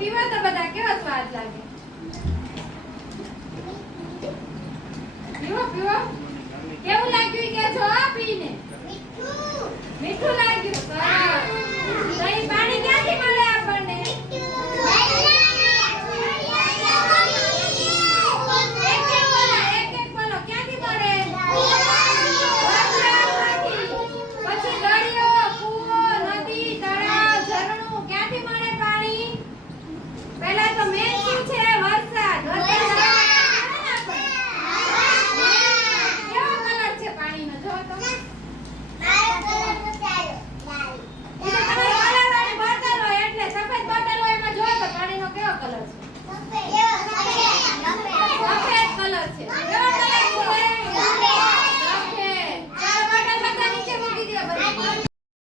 પીવા તો બધા કેવો સ્વાદ લાગે? પીવો પીવો. કેવું લાગ્યું કે છો પીને. મીઠું